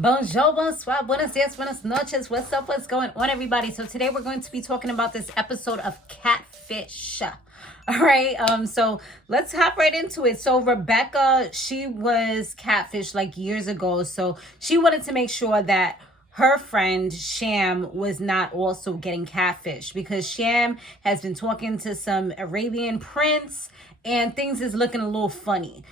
Bonjour, bonsoir, buenos dias, buenas noches. What's up? What's going on, everybody? So today we're going to be talking about this episode of Catfish. All right. So let's hop right into it. So Rebecca, she was catfish like years ago. So she wanted to make sure that her friend Sham was not also getting catfish because Sham has been talking to some Arabian prince and things is looking a little funny.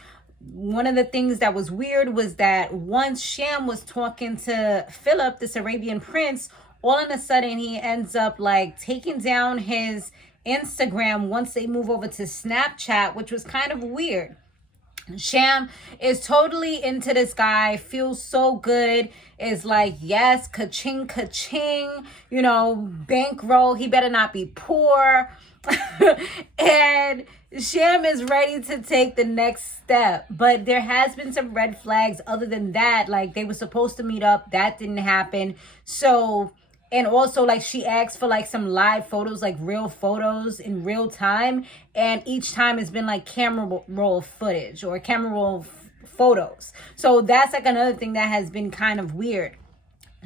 One of the things that was weird was that once Sham was talking to Philip, this Arabian prince, all of a sudden he ends up like taking down his Instagram once they move over to Snapchat, which was kind of weird. Sham is totally into this guy, feels so good, is like, yes, ka-ching, ka-ching, bankroll, he better not be poor. And Sham is ready to take the next step, but there has been some red flags. Other than that, like they were supposed to meet up, that didn't happen. So, and also like she asked for like some live photos, like real photos in real time, and each time it's been like camera roll footage or camera roll photos. So that's like another thing that has been kind of weird.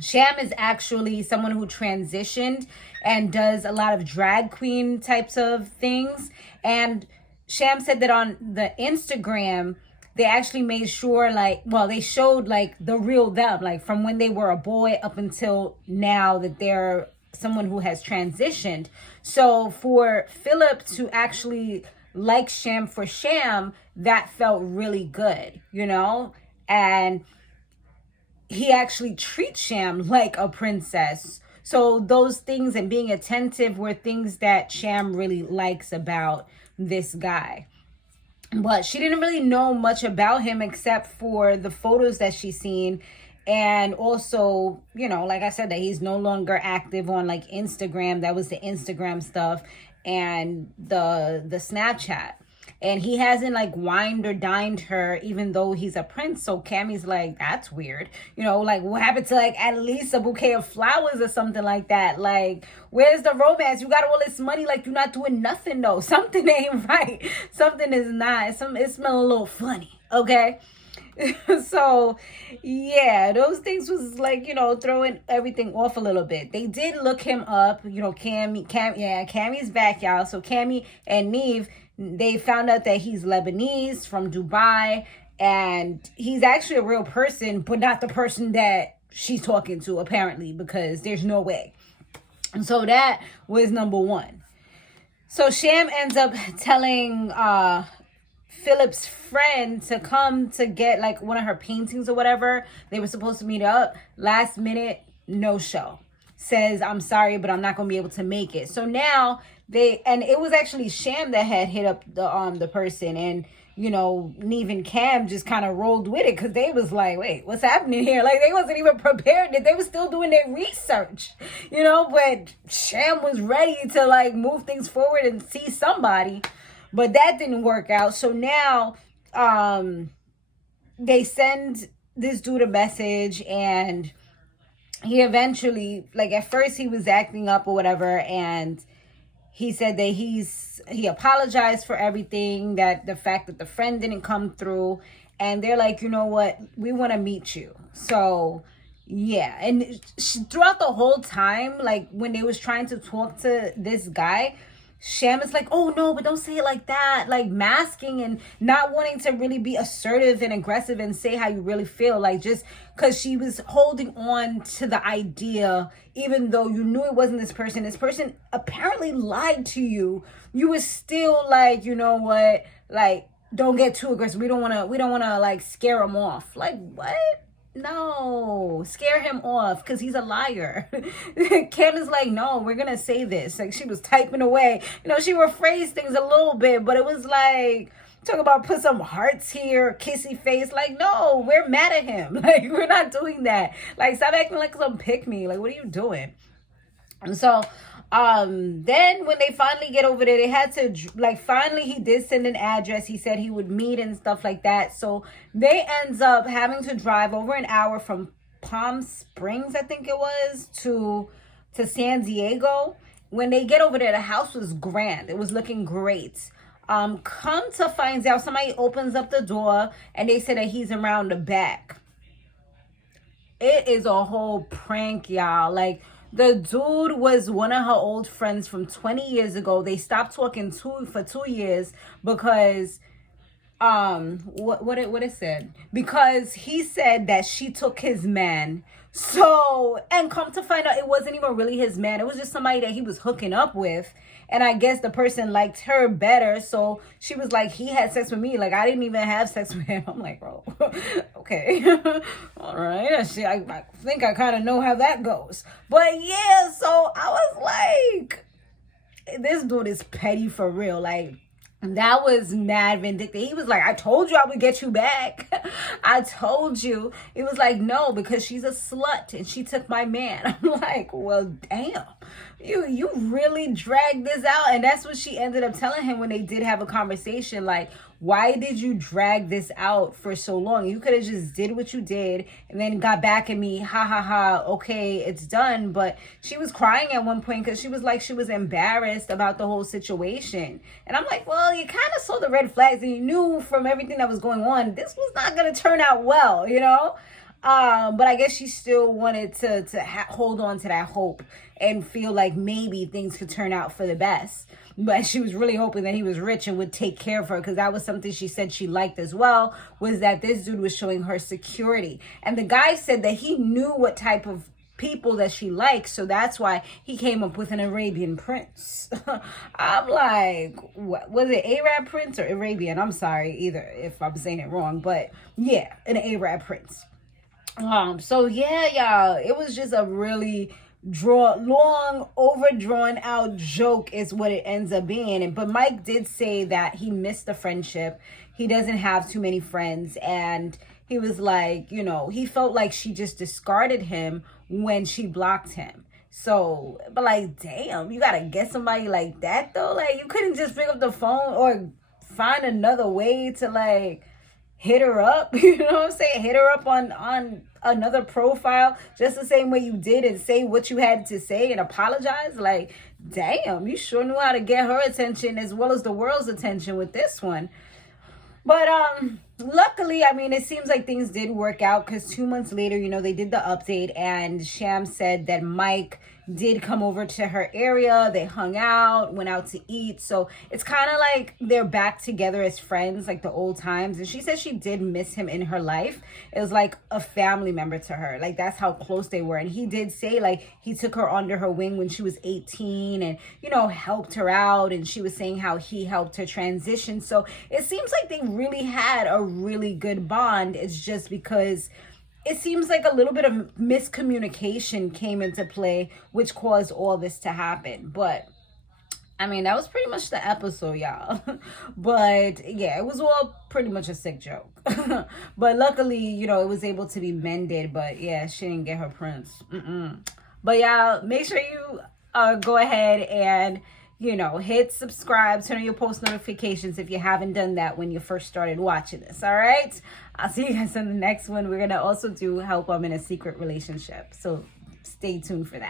Sham is actually someone who transitioned and does a lot of drag queen types of things. And Sham said that on the Instagram, they actually made sure they showed like the real them, like from when they were a boy up until now that they're someone who has transitioned. So for Philip to actually like Sham for Sham, that felt really good, and he actually treats Sham like a princess. So those things and being attentive were things that Sham really likes about this guy. But she didn't really know much about him except for the photos that she's seen. And also, like I said, that he's no longer active on like Instagram. That was the Instagram stuff and the Snapchat. And he hasn't like wined or dined her, even though he's a prince. So Kami's like, that's weird. Like what happened to like at least a bouquet of flowers or something like that? Like, where's the romance? You got all this money, like you're not doing nothing though. Something ain't right. Something is not. It's smelling a little funny. Okay. So yeah, those things was like, throwing everything off a little bit. They did look him up, Kami's back, y'all. So Kami and Nev, they found out that he's Lebanese from Dubai, and he's actually a real person, but not the person that she's talking to, apparently, because there's no way. And so that was number one. So Sham ends up telling Philip's friend to come to get like one of her paintings or whatever. They were supposed to meet up. Last minute, no show. Says, I'm sorry, but I'm not going to be able to make it. So now and it was actually Sham that had hit up the person, and Nev and Cam just kind of rolled with it because they was like, wait, what's happening here? Like they wasn't even prepared. They were still doing their research, but Sham was ready to like move things forward and see somebody, but that didn't work out. So now they send this dude a message, and he eventually, like at first he was acting up or whatever, and he said that he apologized for everything, that the fact that the friend didn't come through, and they're like, you know what, we want to meet you. So yeah, and throughout the whole time, like when they was trying to talk to this guy, Sham is like, oh no, but don't say it like that, like masking and not wanting to really be assertive and aggressive and say how you really feel, like just because she was holding on to the idea, even though you knew it wasn't this person apparently lied to you, you was still like, you know what, like don't get too aggressive, we don't want to like scare him off. Like what? No, scare him off because he's a liar. Kim is like, no, we're gonna say this. Like she was typing away, she rephrased things a little bit, but it was like, talk about put some hearts here, kissy face. Like, no, we're mad at him. Like we're not doing that. Like stop acting like some pick me. Like what are you doing? And so then when they finally get over there, they had to finally he did send an address. He said he would meet and stuff like that. So they ends up having to drive over an hour from Palm Springs, I think it was, to San Diego. When they get over there, the house was grand. It was looking great. Come to find out, somebody opens up the door and they say that he's around the back. it is a whole prank, y'all. Like, the dude was one of her old friends from 20 years ago. They stopped talking for 2 years because what it said, because he said that she took his man. So, and come to find out, it wasn't even really his man. It was just somebody that he was hooking up with, and I guess the person liked her better. So she was like, he had sex with me, like I didn't even have sex with him. I'm like, bro, okay. All right, I think I kind of know how that goes. But yeah, so I was like, this dude is petty for real. Like, that was mad vindictive. He was like, I told you I would get you back. I told you. It was like, no, because she's a slut and she took my man. I'm like, well, damn. You really dragged this out. And that's what she ended up telling him when they did have a conversation. Like, why did you drag this out for so long? You could have just did what you did and then got back at me. Ha ha ha. Okay, it's done. But she was crying at one point because she was like, she was embarrassed about the whole situation. And I'm like, well, you kind of saw the red flags and you knew from everything that was going on, this was not going to turn out well, you know? But I guess she still wanted to hold on to that hope and feel like maybe things could turn out for the best. But she was really hoping that he was rich and would take care of her, because that was something she said she liked as well, was that this dude was showing her security. And the guy said that he knew what type of people that she likes, so that's why he came up with an Arabian prince. I'm like, what was it, Arab prince or Arabian? I'm sorry either if I'm saying it wrong, but yeah, an Arab prince. So yeah, y'all, it was just a really long, overdrawn out joke is what it ends up being. But Mike did say that he missed the friendship. He doesn't have too many friends, and he was like, you know, he felt like she just discarded him when she blocked him. So, but like, damn, you gotta get somebody like that though. Like, you couldn't just pick up the phone or find another way to like hit her up, you know what I'm saying? Hit her up on another profile just the same way you did, and say what you had to say and apologize. Like, damn, you sure knew how to get her attention as well as the world's attention with this one. But luckily, I mean, it seems like things did work out, because 2 months later, you know, they did the update, and Sham said that Mike did come over to her area. They hung out, went out to eat. So it's kind of like they're back together as friends, like the old times. And she said she did miss him in her life. It was like a family member to her. Like, that's how close they were. And he did say, like, he took her under her wing when she was 18 and, you know, helped her out. And she was saying how he helped her transition. So it seems like they really had a really good bond. It's just because it seems like a little bit of miscommunication came into play, which caused all this to happen. But I mean, that was pretty much the episode, y'all. But yeah, it was all pretty much a sick joke. But luckily, you know, it was able to be mended. But yeah, she didn't get her prince. But y'all, make sure you go ahead and, you know, hit subscribe, turn on your post notifications if you haven't done that when you first started watching this. All right, I'll see you guys in the next one. We're gonna also do help them in a secret relationship, so stay tuned for that.